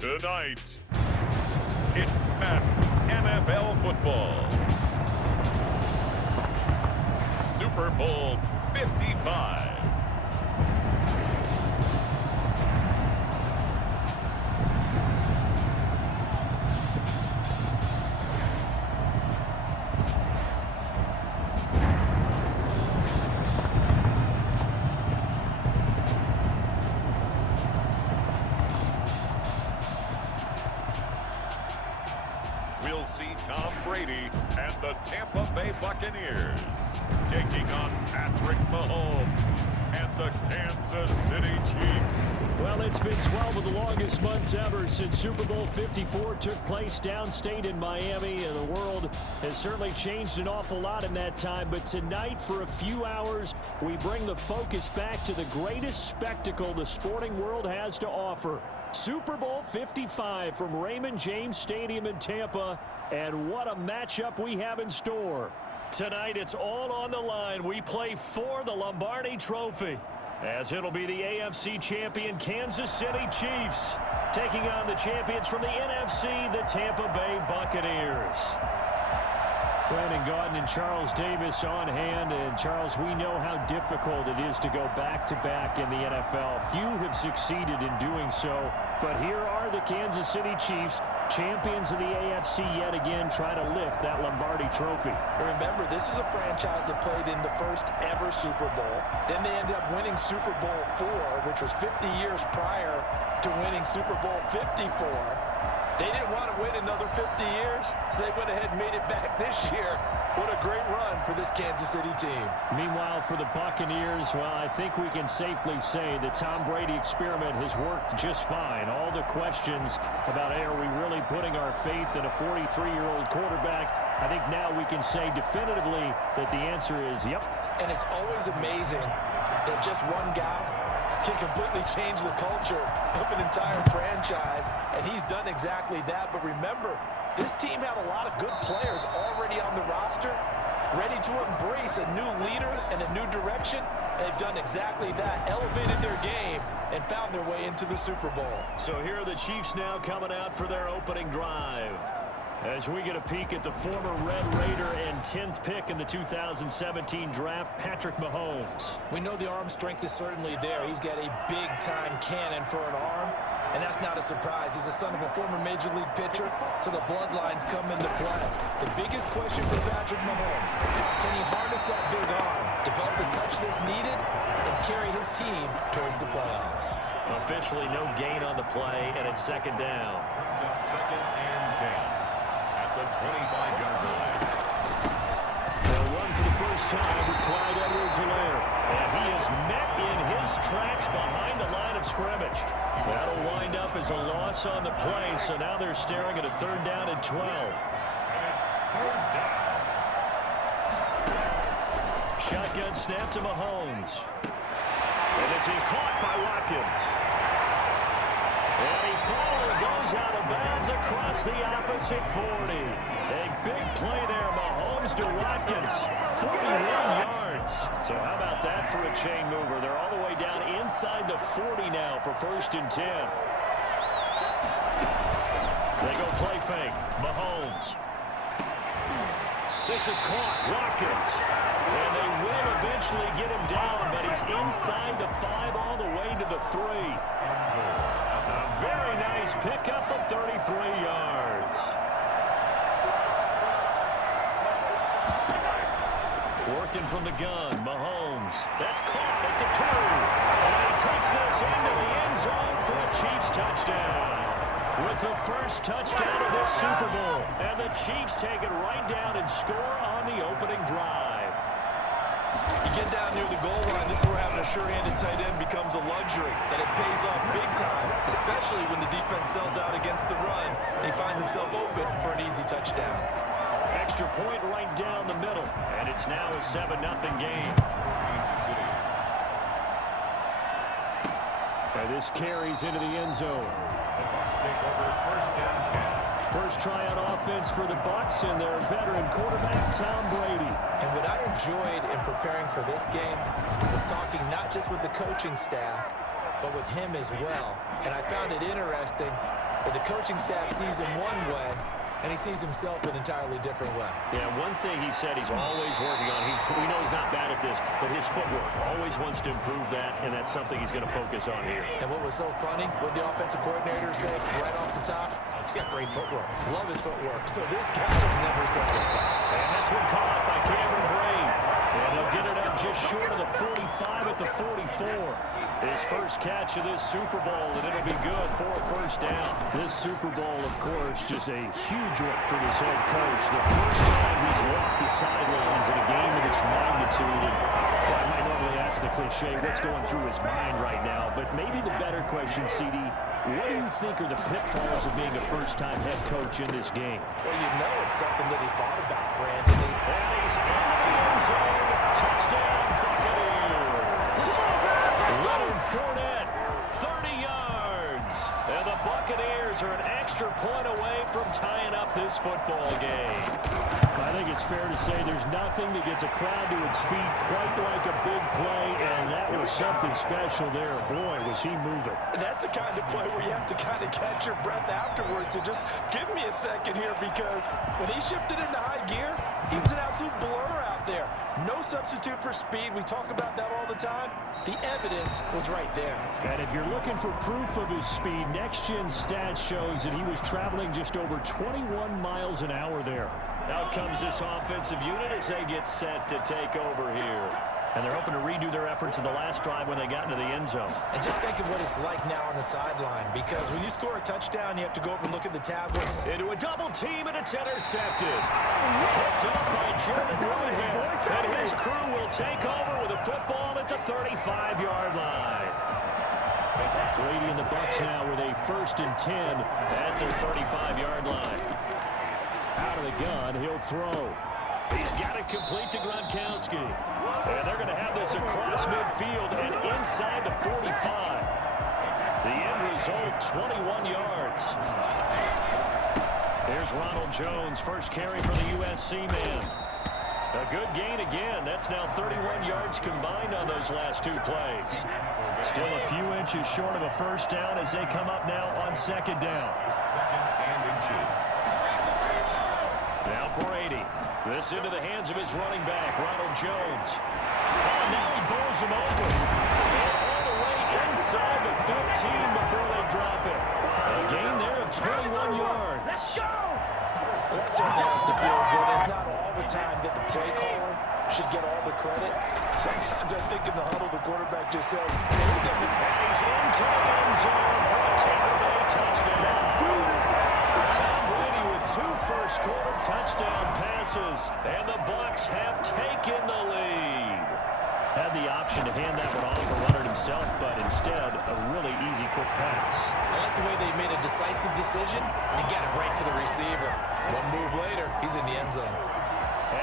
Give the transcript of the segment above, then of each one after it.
Tonight, it's Madden NFL football. Super Bowl 55. We'll see Tom Brady and the Tampa Bay Buccaneers taking on Patrick Mahomes and the Kansas City Chiefs. Well, it's been 12 of the longest months ever since Super Bowl 54 took place downstate in Miami, and the world has certainly changed an awful lot in that time. But tonight, for a few hours, we bring the focus back to the greatest spectacle the sporting world has to offer. Super Bowl 55 from Raymond James Stadium in Tampa, and what a matchup we have in store. Tonight, it's all on the line. We play for the Lombardi Trophy, as it'll be the AFC champion Kansas City Chiefs taking on the champions from the NFC, the Tampa Bay Buccaneers. Brandon Gaudin and Charles Davis on hand. And Charles, we know how difficult it is to go back-to-back in the NFL. Few have succeeded in doing so, but here are the Kansas City Chiefs, champions of the AFC yet again, trying to lift that Lombardi Trophy. Remember, this is a franchise that played in the first ever Super Bowl. Then they ended up winning Super Bowl IV, which was 50 years prior to winning Super Bowl 54. They didn't want to wait another 50 years, so they went ahead and made it back this year. What a great run for this Kansas City team. Meanwhile, for the Buccaneers, well, I think we can safely say the Tom Brady experiment has worked just fine. All the questions about, hey, are we really putting our faith in a 43-year-old quarterback? I think now we can say definitively that the answer is yep. And it's always amazing that just one guy can completely change the culture of an entire franchise, and he's done exactly that. But remember, this team had a lot of good players already on the roster, ready to embrace a new leader and a new direction. They've done exactly that, elevated their game, and found their way into the Super Bowl. So here are the Chiefs now coming out for their opening drive, as we get a peek at the former Red Raider and 10th pick in the 2017 draft, Patrick Mahomes. We know the arm strength is certainly there. He's got a big-time cannon for an arm, and that's not a surprise. He's the son of a former Major League pitcher, so the bloodlines come into play. The biggest question for Patrick Mahomes, can he harness that big arm, develop the touch that's needed, and carry his team towards the playoffs? Officially no gain on the play, and it's second down. Second and 10. The 25-yard line. They'll run for the first time with Clyde Edwards-Helaire. And he is met in his tracks behind the line of scrimmage. That'll wind up as a loss on the play, so now they're staring at a third down and 12. And it's third down. Shotgun snap to Mahomes. And this is caught by Watkins. And he finally goes out of bounds across the opposite 40. A big play there, Mahomes to Watkins. 41 yards. So how about that for a chain mover? They're all the way down inside the 40 now for first and 10. They go play fake. Mahomes. This is caught. Watkins. And they will eventually get him down, but he's inside the 5 all the way to the 3. A very nice pickup of 33 yards. Working from the gun, Mahomes. That's caught at the 2. And he takes this into the end zone for a Chiefs touchdown. With the first touchdown of this Super Bowl. And the Chiefs take it right down and score on the opening drive. You get down near the goal line, this is where having a sure-handed tight end becomes a luxury, and it pays off big time, especially when the defense sells out against the run and he finds himself open for an easy touchdown. Extra point right down the middle, and it's now a 7-0 game. And this carries into the end zone. The Bucs take over first and 10. First try on offense for the Bucs and their veteran quarterback, Tom Brady. And what I enjoyed in preparing for this game was talking not just with the coaching staff, but with him as well. And I found it interesting But the coaching staff sees him one way, and he sees himself an entirely different way. Yeah, one thing he said he's always working on, we know he's not bad at this, but his footwork, always wants to improve that, and that's something he's going to focus on here. And what was so funny, what the offensive coordinator said right off the top, he's got great footwork. Love his footwork. So this guy is never satisfied. And this one caught up by Cameron Braid. And he'll get it up just short of the 45 at the 44. His first catch of this Super Bowl, and it'll be good for a first down. This Super Bowl, of course, just a huge one for this head coach. The first time he's walked the sidelines in a game of this magnitude. And I might normally ask the cliche, what's going through his mind right now? But maybe the better question, CD, what do you think are the pitfalls of being a first-time head coach in this game? Well, you know it's something that he thought about, Brandon. And he's in the end zone. Touchdown, Buccaneers. Leonard Fournette, 30 yards. And the Buccaneers are an extra point away from tying up this football game. I think it's fair to say there's nothing that gets a crowd to its feet quite like a big play, and that was something special there. Boy, was he moving. And that's the kind of play where you have to kind of catch your breath afterwards and just give me a second here, because when he shifted into high gear, he was an absolute blur out there. No substitute for speed. We talk about that all the time. The evidence was right there. And if you're looking for proof of his speed, next-gen stats shows that he was traveling just over 21 miles an hour there. Out comes this offensive unit as they get set to take over here. And they're hoping to redo their efforts in the last drive when they got into the end zone. And just think of what it's like now on the sideline, because when you score a touchdown, you have to go up and look at the tablets. Into a double team, and it's intercepted. Picked up by Jordan Whitehead. And his crew will take over with a football at the 35-yard line. Brady and the Bucs now with a 1st and 10 at their 35-yard line. Out of the gun, he'll throw. He's got it complete to Gronkowski. And they're going to have this across midfield and inside the 45. The end result, 21 yards. Here's Ronald Jones, first carry for the USC man. A good gain again. That's now 31 yards combined on those last two plays. Still a few inches short of a first down as they come up now on 2nd down. Now Brady. This into the hands of his running back, Ronald Jones. Oh, now he bowls him over. And all the way inside the 15 before they drop it. A gain there of 21 yards. Let's go! That certainly has to feel good. It's not all the time that the play caller should get all the credit. Sometimes I think in the huddle, the quarterback just says, and he's into the end zone for a Tampa Bay touchdown. Tom Brady with 2 first-quarter touchdown passes, and the Bucs have taken the lead. Had the option to hand that one off for Leonard himself, but instead, a really easy quick pass. I like the way they made a decisive decision and get it right to the receiver. One move later, he's in the end zone.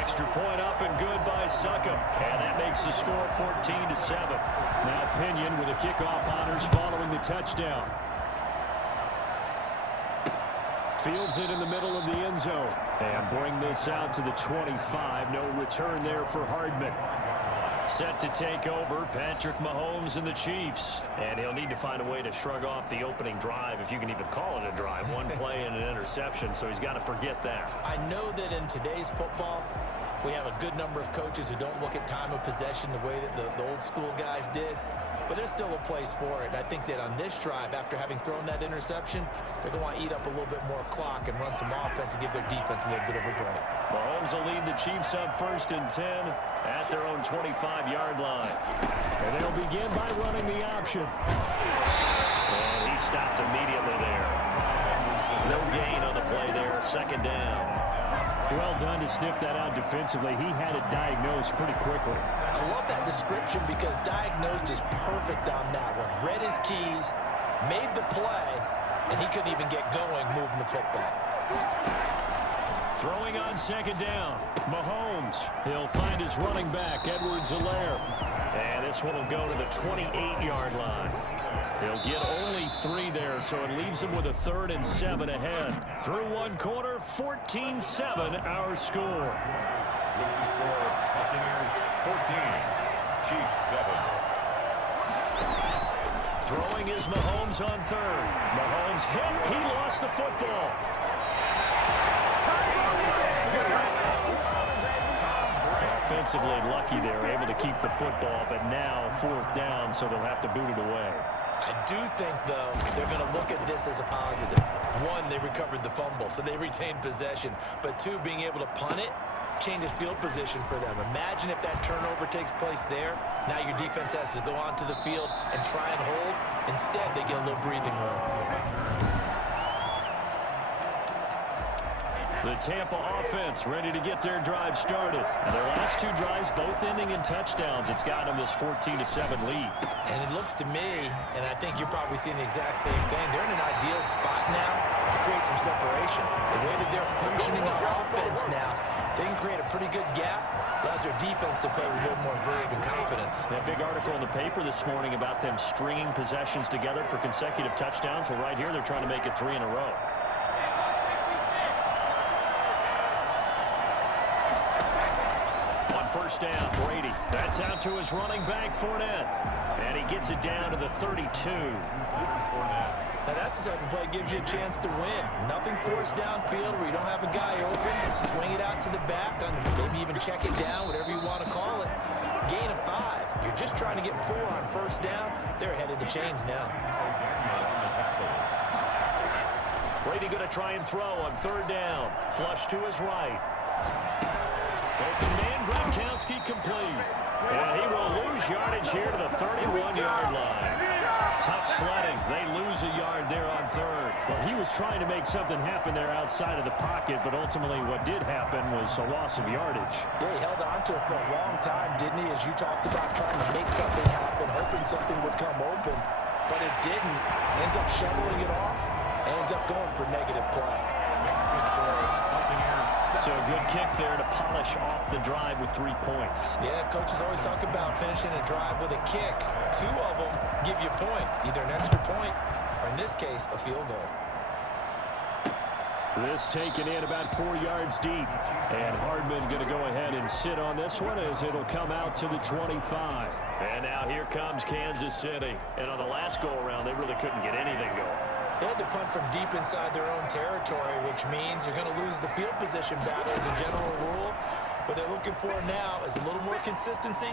Extra point up and good by Succop, and that makes the score 14-7. Now Pinion with the kickoff honors following the touchdown. Fields it in the middle of the end zone. And bring this out to the 25. No return there for Hardman. Set to take over, Patrick Mahomes and the Chiefs. And he'll need to find a way to shrug off the opening drive, if you can even call it a drive. One play and an interception, so he's got to forget that. I know that in today's football, we have a good number of coaches who don't look at time of possession the way that the old school guys did. But there's still a place for it. I think that on this drive, after having thrown that interception, they're going to want to eat up a little bit more clock and run some offense and give their defense a little bit of a break. Mahomes will lead the Chiefs up 1st and 10 at their own 25-yard line. And they'll begin by running the option. And he stopped immediately there. No gain on the play there, 2nd down. Well done to sniff that out defensively. He had it diagnosed pretty quickly. I love that description because diagnosed is perfect on that one. Read his keys, made the play, and he couldn't even get going moving the football. Throwing on 2nd down, Mahomes. He'll find his running back, Edwards-Helaire. And this one will go to the 28-yard line. He'll get only 3 there, so it leaves him with a 3rd and 7 ahead. Through one quarter, 14-7 our score. Buccaneers 14, Chiefs 7. Throwing is Mahomes on third. Mahomes hit. He lost the football. Offensively lucky they were able to keep the football, but now fourth down, so they'll have to boot it away. I do think, though, they're going to look at this as a positive. One, they recovered the fumble, so they retained possession. But two, being able to punt it changes field position for them. Imagine if that turnover takes place there. Now your defense has to go onto the field and try and hold. Instead, they get a little breathing room. The Tampa offense ready to get their drive started. And their last two drives both ending in touchdowns. It's got them this 14-7 lead. And it looks to me, and I think you're probably seeing the exact same thing, they're in an ideal spot now to create some separation. The way that they're functioning on offense now, they can create a pretty good gap. Allows their defense to play with a little more verve and confidence. That big article in the paper this morning about them stringing possessions together for consecutive touchdowns. Well, right here, they're trying to make it 3 in a row. First down, Brady. That's out to his running back, Fournette. And he gets it down to the 32. Now that's the type of play that gives you a chance to win. Nothing forced downfield where you don't have a guy open. Swing it out to the back, and maybe even check it down, whatever you want to call it. Gain of 5. You're just trying to get 4 on first down. They're ahead of the chains now. Brady going to try and throw on third down. Flush to his right. Open man, Gronkowski complete. And he will lose yardage here to the 31-yard line. Tough sledding. They lose a yard there on third. Well, he was trying to make something happen there outside of the pocket, but ultimately what did happen was a loss of yardage. Yeah, he held on to it for a long time, didn't he? As you talked about trying to make something happen, hoping something would come open, but it didn't. Ends up shoveling it off, ends up going for negative play. So a good kick there to polish off the drive with 3 points. Yeah, coaches always talk about finishing a drive with a kick. 2 of them give you points, either an extra point or, in this case, a field goal. This taken in about 4 yards deep. And Hardman going to go ahead and sit on this one as it'll come out to the 25. And now here comes Kansas City. And on the last go-around, they really couldn't get anything going. They had to punt from deep inside their own territory, which means you're going to lose the field position battle as a general rule. What they're looking for now is a little more consistency,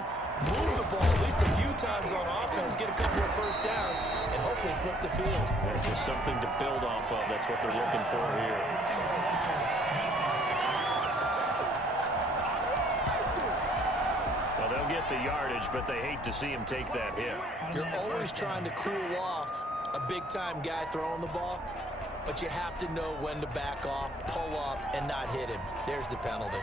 move the ball at least a few times on offense, get a couple of first downs, and hopefully flip the field. Yeah, just something to build off of. That's what they're looking for here. Well, they'll get the yardage, but they hate to see him take that hit. You're always trying to cool off a big-time guy throwing the ball, but you have to know when to back off, pull up, and not hit him. There's the penalty.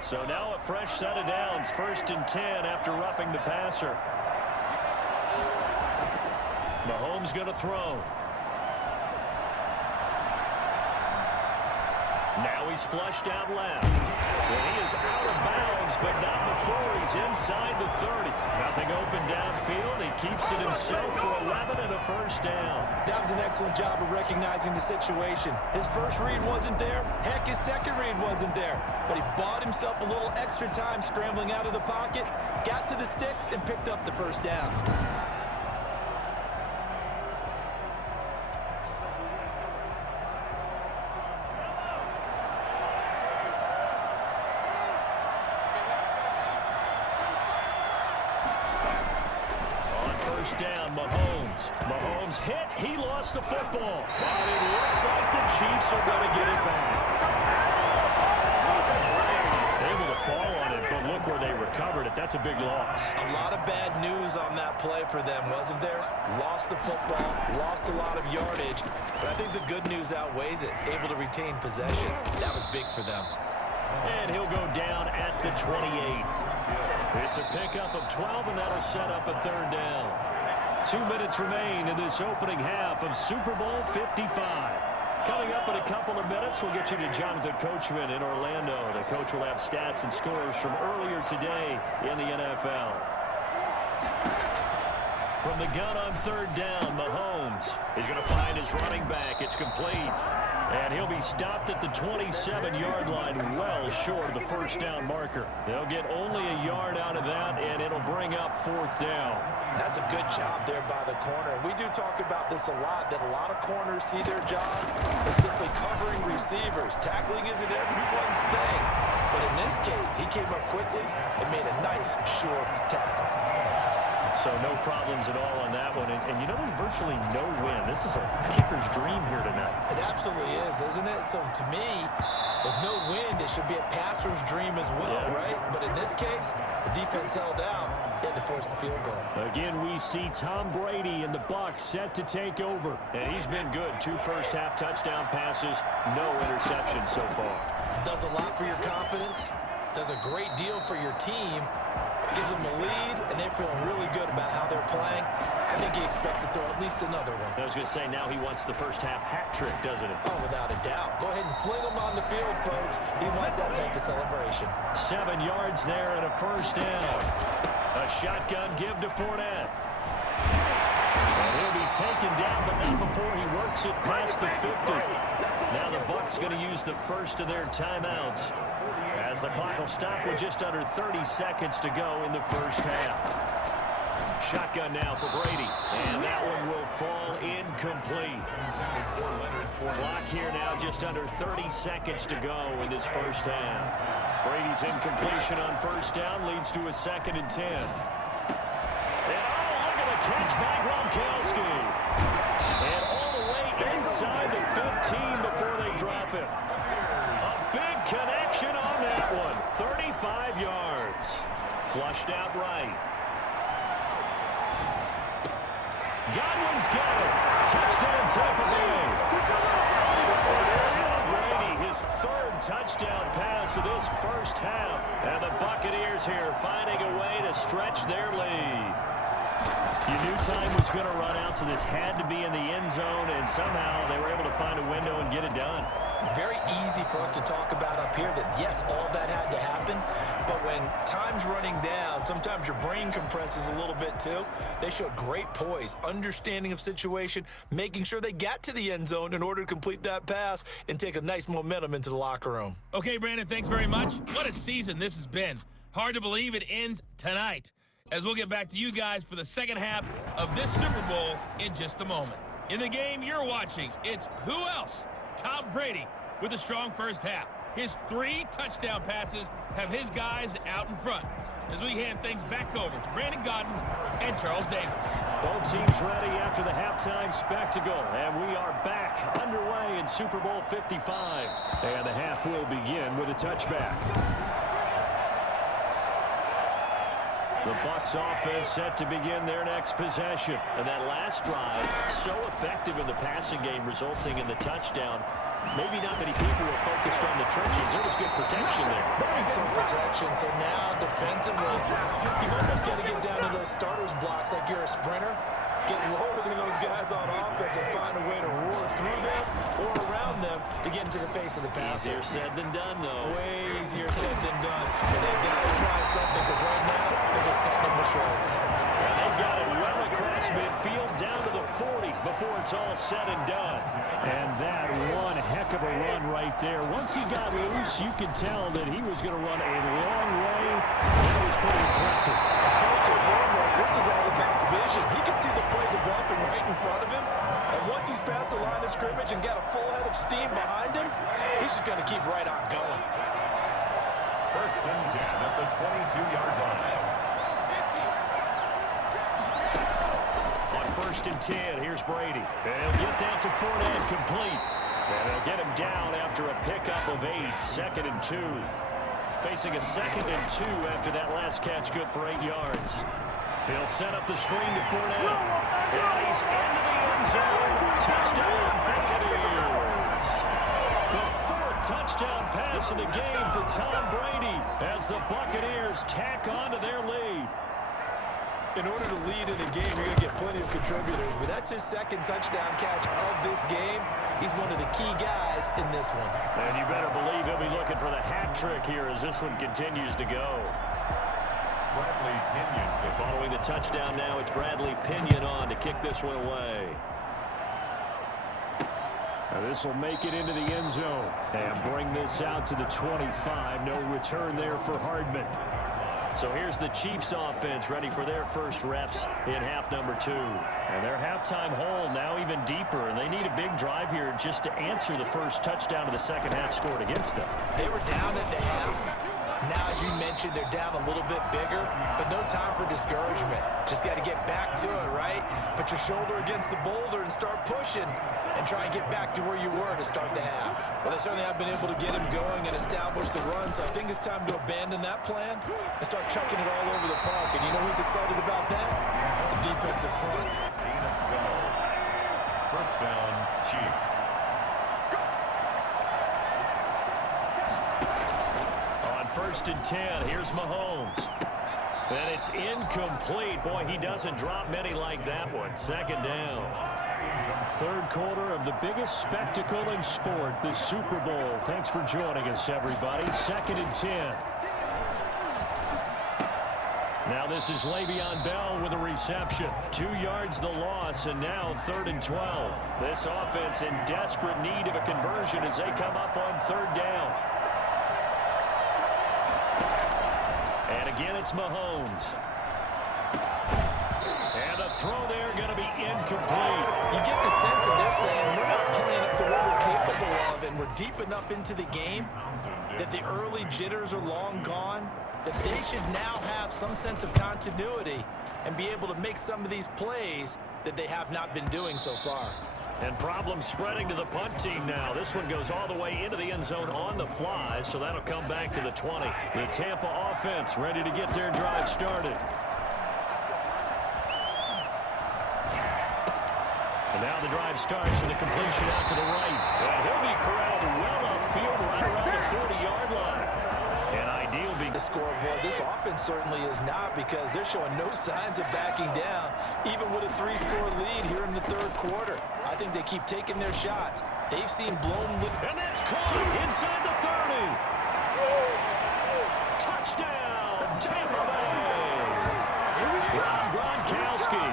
So now a fresh set of downs, 1st and 10 after roughing the passer. Mahomes going to throw. Now he's flushed out left. Well, he is out of bounds, but not before he's inside the 30. Nothing open downfield. He keeps it himself for 11 and a first down. That was an excellent job of recognizing the situation. His first read wasn't there. Heck, his second read wasn't there. But he bought himself a little extra time scrambling out of the pocket, got to the sticks, and picked up the first down. Down, Mahomes hit. He lost the football. But it looks like the Chiefs are going to get it back. Able to fall on it, but look where they recovered it. That's a big loss. A lot of bad news on that play for them, wasn't there? Lost the football, lost a lot of yardage, but I think the good news outweighs it. Able to retain possession. That was big for them. And he'll go down at the 28. It's a pickup of 12, and that'll set up a 3rd down. 2 minutes remain in this opening half of Super Bowl 55. Coming up in a couple of minutes, we'll get you to Jonathan Coachman in Orlando. The coach will have stats and scores from earlier today in the NFL. From the gun on 3rd down, Mahomes is going to find his running back. It's complete. And he'll be stopped at the 27-yard line, well short of the first down marker. They'll get only a yard out of that, and it'll bring up fourth down. That's a good job there by the corner. We do talk about this a lot, that a lot of corners see their job as simply covering receivers. Tackling isn't everyone's thing. But in this case, he came up quickly and made a nice, sure tackle. So no problems at all on that one. And you know, there's virtually no win. This is a kicker's dream here tonight. It absolutely is, isn't it? So to me, with no wind, it should be a passer's dream as well, right? But in this case, the defense held out. They had to force the field goal. Again, we see Tom Brady and the Bucs set to take over. And he's been good. 2 first-half touchdown passes, no interceptions so far. Does a lot for your confidence. Does a great deal for your team. Gives them a lead, and they're feeling really good about how they're playing. I think he expects to throw at least another one. I was going to say, now he wants the first-half hat trick, doesn't he? Oh, without a doubt. Go ahead and fling him on the field, folks. He wants that type of celebration. 7 yards there and a first down. A shotgun give to Fournette. And he'll be taken down, but not before he works it past the 50. Now the Bucs going to use the first of their timeouts, as the clock will stop with just under 30 seconds to go in the first half. Shotgun now for Brady, and that one will fall incomplete. Clock here now just under 30 seconds to go in this first half. Brady's incompletion on first down leads to a 2nd and 10. And oh, look at the catch by Gronkowski. And all the way inside the 15 before they drop it. A big connection on that one. 35 yards. Flushed out right. Godwin's got it. Touchdown Tampa Bay. Tom Brady, his 3rd touchdown pass of this first half. And the Buccaneers here finding a way to stretch their lead. You knew time was going to run out, so this had to be in the end zone, and somehow they were able to find a window and get it done. Very easy for us to talk about up here that, yes, all that had to happen, but when time's running down, sometimes your brain compresses a little bit too. They showed great poise, understanding of situation, making sure they got to the end zone in order to complete that pass and take a nice momentum into the locker room. Okay, Brandon, thanks very much. What a season this has been. Hard to believe it ends tonight, as we'll get back to you guys for the second half of this Super Bowl in just a moment. In the game you're watching, it's who else? Tom Brady with a strong first half. His 3 touchdown passes have his guys out in front, as we hand things back over to Brandon Gaudin and Charles Davis. Both teams ready after the halftime spectacle, and we are back underway in Super Bowl 55. And the half will begin with a touchback. The Bucs offense set to begin their next possession. And that last drive, so effective in the passing game, resulting in the touchdown. Maybe not many people were focused on the trenches. There was good protection there. Some protection. So now, defensively, you've almost got to get down to those starters blocks like you're a sprinter. Get lower than those guys on offense and find a way to roar through them or around them to get into the face of the passer. Easier said than done, though. Way easier said than done. But they've got to try something, because right now, they're just cutting them to shreds. And they got it well across midfield down to the 40 before it's all said and done. And that one heck of a run right there. Once he got loose, you could tell that he was going to run a long way. That was pretty impressive. First and foremost, this is all about vision. He can see the play developing right in front of him. And once he's past the line of scrimmage and got a full head of steam behind him, he's just going to keep right on going. 1st and 10 at the 22-yard line. On 1st and 10, here's Brady. They'll get that to Fournette, complete. And they'll get him down after a pickup of 8, 2nd and 2. Facing a 2nd and 2 after that last catch, good for 8 yards. He'll set up the screen to Fournette. And he's into the end zone. Touchdown, Buccaneers. The 4th touchdown pass of the game for Tom Brady as the Buccaneers tack on to their lead. In order to lead in a game, you're going to get plenty of contributors, but that's his 2nd touchdown catch of this game. He's one of the key guys in this one. And you better believe he'll be looking for the hat trick here as this one continues to go. Bradley Pinion. Following the touchdown now, it's Bradley Pinion on to kick this one away. This will make it into the end zone and bring this out to the 25. No return there for Hardman. So here's the Chiefs offense ready for their first reps in half number 2. And their halftime hole now even deeper, and they need a big drive here just to answer the first touchdown of the second half scored against them. They were down at the half. Now, as you mentioned, they're down a little bit bigger, but no time for discouragement. Just got to get back to it, right? Put your shoulder against the boulder and start pushing and try and get back to where you were to start the half. Well, they certainly have been able to get him going and establish the run, so I think it's time to abandon that plan and start chucking it all over the park. And you know who's excited about that? The defensive front. First down, Chiefs. First and 10. Here's Mahomes. And it's incomplete. Boy, he doesn't drop many like that one. Second down. Third quarter of the biggest spectacle in sport, the Super Bowl. Thanks for joining us, everybody. Second and 10. Now this is Le'Veon Bell with a reception. 2 yards the loss, and now third and 12. This offense in desperate need of a conversion as they come up on third down. And again, it's Mahomes. And the throw there going to be incomplete. You get the sense that they're saying we're not playing up to what we're capable of, and we're deep enough into the game that the early jitters are long gone, that they should now have some sense of continuity and be able to make some of these plays that they have not been doing so far. And problems spreading to the punt team now. This one goes all the way into the end zone on the fly, so that'll come back to the 20. The Tampa offense ready to get their drive started. And now the drive starts with a completion out to the right. And he'll be corralled well upfield right around the 40-yard line. And ideal being the scoreboard. This offense certainly is not, because they're showing no signs of backing down, even with a 3-score lead here in the third quarter. I think they keep taking their shots. They've seen blown. And that's caught inside the 30. Touchdown, Tampa Bay. Rob Gronkowski.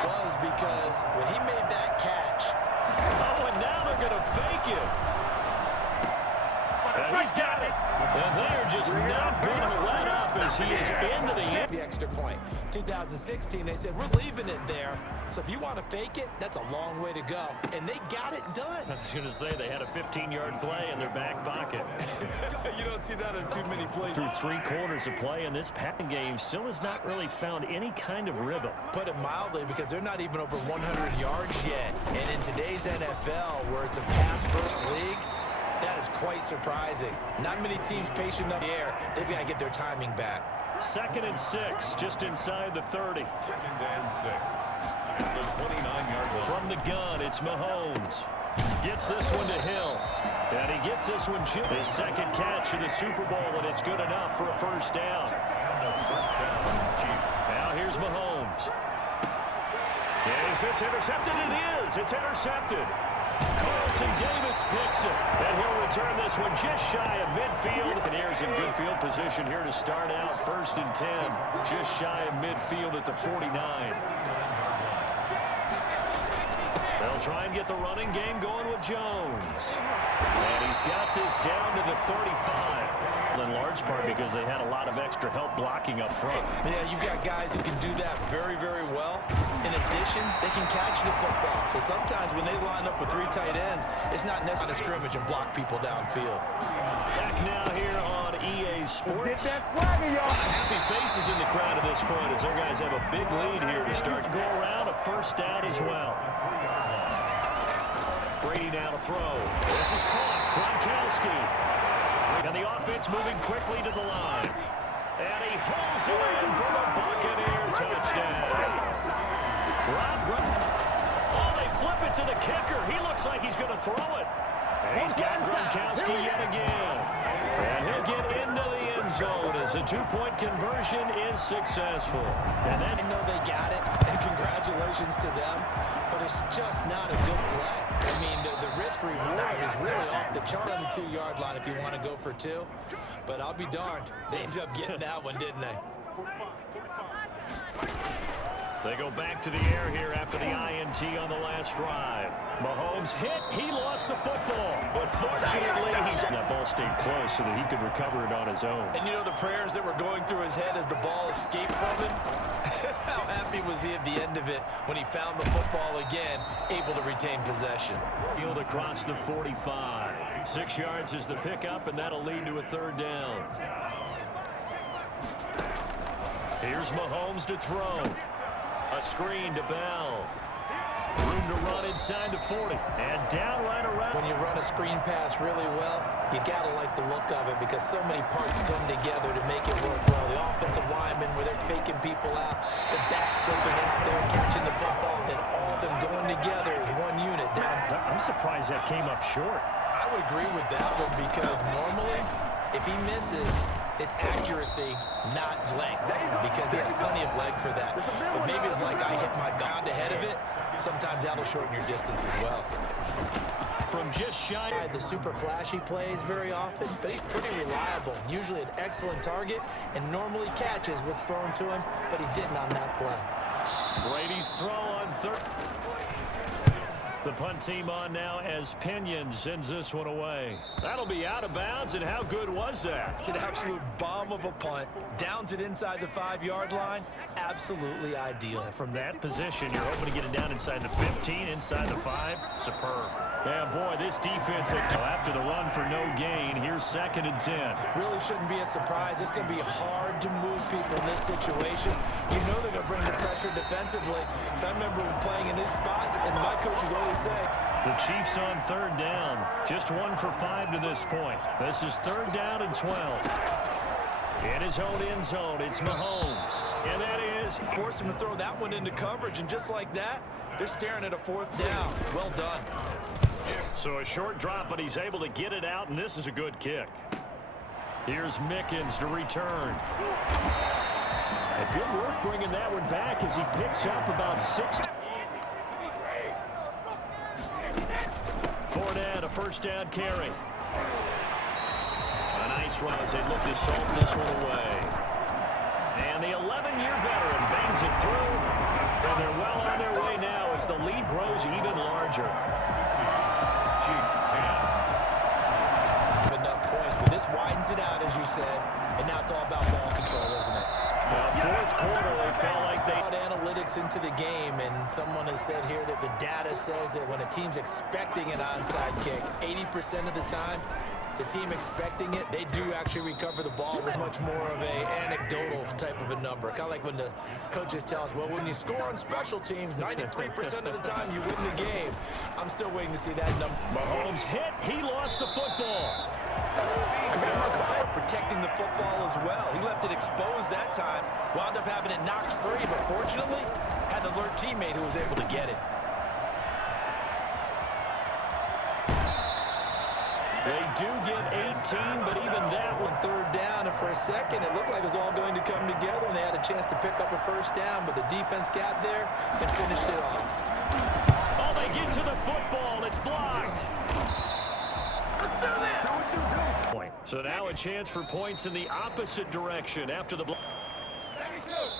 Was because when he made that catch. Oh, and now they're going to fake it. And he's got it. And they're just not going to let up as he is into the extra point. 2016, they said, we're leaving it there. So if you want to fake it, that's a long way to go. And they got it done. I was going to say, they had a 15-yard play in their back pocket. You don't see that in too many plays. Through 3 quarters of play, and this passing game still has not really found any kind of rhythm. Put it mildly, because they're not even over 100 yards yet. And in today's NFL, where it's a pass-first league, that is quite surprising. Not many teams patient up the air. They've got to get their timing back. Second and 6, just inside the 30. Second and 6. At the 29-yard line. From the gun, it's Mahomes. Gets this one to Hill. And he gets this one, his second catch of the Super Bowl, and it's good enough for a first down. First down, Chiefs. Now here's Mahomes. Is this intercepted? It is. It's intercepted. Carlton Davis picks it, and he'll return this one just shy of midfield. And here's in good field position here to start out. First and 10, just shy of midfield at the 49. They'll try and get the running game going with Jones. And he's got this down to the 35. In large part because they had a lot of extra help blocking up front. Yeah, you've got guys who can do that very, very well. In addition, they can catch the football. So sometimes when they line up with 3 tight ends, it's not necessarily a scrimmage and block people downfield. Back now here on EA Sports. Let's get that swagger, y'all. Happy faces in the crowd at this point as their guys have a big lead here to start to go around. A first down as well. Brady now to throw. This is caught. Gronkowski. And the offense moving quickly to the line. And he holds it in for the Buccaneer touchdown. Rob Gronkowski. Oh, they flip it to the kicker. He looks like he's going to throw it. And he's got Gronkowski yet again. And he'll get into the end zone as a 2-point conversion is successful. And then I know they got it, and congratulations to them, but it's just not a good play. I mean, the risk reward is really off the chart on the 2-yard line if you want to go for 2. But I'll be darned. They ended up getting that one, didn't they? They go back to the air here after the INT on the last drive. Mahomes hit. He lost the football. But fortunately, that ball stayed close so that he could recover it on his own. And you know the prayers that were going through his head as the ball escaped from him? How happy was he at the end of it when he found the football again, able to retain possession? Field across the 45. 6 yards is the pickup, and that'll lead to a third down. Here's Mahomes to throw. A screen to Bell. Room to run inside the 40. And down right around. When you run a screen pass really well, you got to like the look of it because so many parts come together to make it work well. The offensive linemen, where they're faking people out, the back slipping out there, catching the football, then all of them going together as one unit down. I'm surprised that came up short. I would agree with that one because normally, if he misses, it's accuracy, not length, because he has plenty of leg for that. But maybe it's like I hit my ground ahead of it. Sometimes that'll shorten your distance as well. From just shy. The super flashy plays very often, but he's pretty reliable. Usually an excellent target and normally catches what's thrown to him, but he didn't on that play. Brady's throw on third. The punt team on now as Pinion sends this one away. That'll be out of bounds, and how good was that? It's an absolute bomb of a punt. Downs it inside the 5-yard line. Absolutely ideal. From that position, you're hoping to get it down inside the 15, inside the 5. Superb. Yeah, boy, this defense, after the run for no gain, here's 2nd and 10. Really shouldn't be a surprise. It's going to be hard to move people in this situation. You know they're going to bring the pressure defensively. Because I remember playing in these spots, and my coaches always say, the Chiefs on 3rd down. Just 1 for 5 to this point. This is 3rd down and 12. In his own end zone, it's Mahomes. And that is... Forced him to throw that one into coverage, and just like that, they're staring at a 4th down. Well done. So a short drop, but he's able to get it out, and this is a good kick. Here's Mickens to return. A good work bringing that one back as he picks up about 6. Fournette, a 1st down carry. A nice run as they look to salt this one away. And the 11-year veteran bangs it through. And they're well on their way now as the lead grows even larger. Enough points, but this widens it out, as you said, and now it's all about ball control, isn't it? Well, 4th quarter, they felt like they brought analytics into the game, and someone has said here that the data says that when a team's expecting an onside kick, 80% of the time, the team expecting it, they do actually recover the ball with much more of a anecdotal type of a number. Kind of like when the coaches tell us, well, when you score on special teams, 93% of the time you win the game. I'm still waiting to see that number. Mahomes hit. He lost the football. Protecting the football as well. He left it exposed that time. Wound up having it knocked free, but fortunately, had an alert teammate who was able to get it. They do get 18, but even that one. 3rd down, and for a second, it looked like it was all going to come together, and they had a chance to pick up a 1st down, but the defense got there and finished it off. Oh, they get to the football. It's blocked. Let's do this. So now a chance for points in the opposite direction after the block.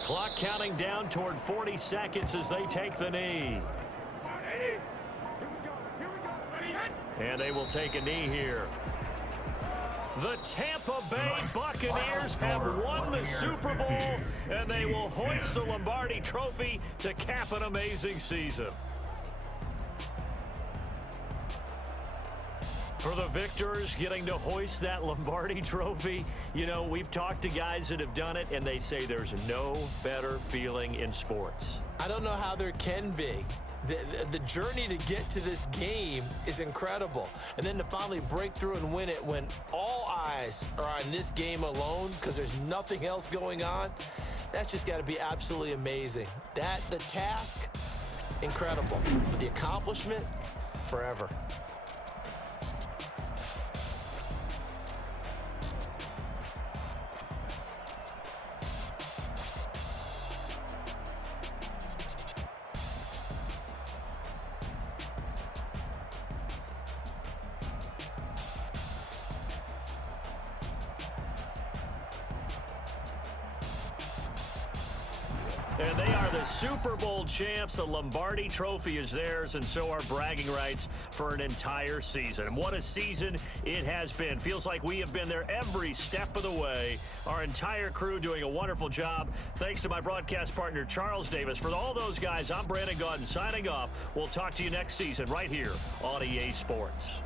Clock counting down toward 40 seconds as they take the knee. And they will take a knee here. The Tampa Bay Buccaneers have won the Super Bowl, and they will hoist the Lombardi Trophy to cap an amazing season. For the victors getting to hoist that Lombardi Trophy, you know, we've talked to guys that have done it, and they say there's no better feeling in sports. I don't know how there can be. The journey to get to this game is incredible. And then to finally break through and win it when all eyes are on this game alone because there's nothing else going on, that's just got to be absolutely amazing. The task, incredible. But the accomplishment, forever. And they are the Super Bowl champs. The Lombardi Trophy is theirs, and so are bragging rights for an entire season. And what a season it has been. Feels like we have been there every step of the way. Our entire crew doing a wonderful job. Thanks to my broadcast partner, Charles Davis. For all those guys, I'm Brandon Gaudin signing off. We'll talk to you next season right here on EA Sports.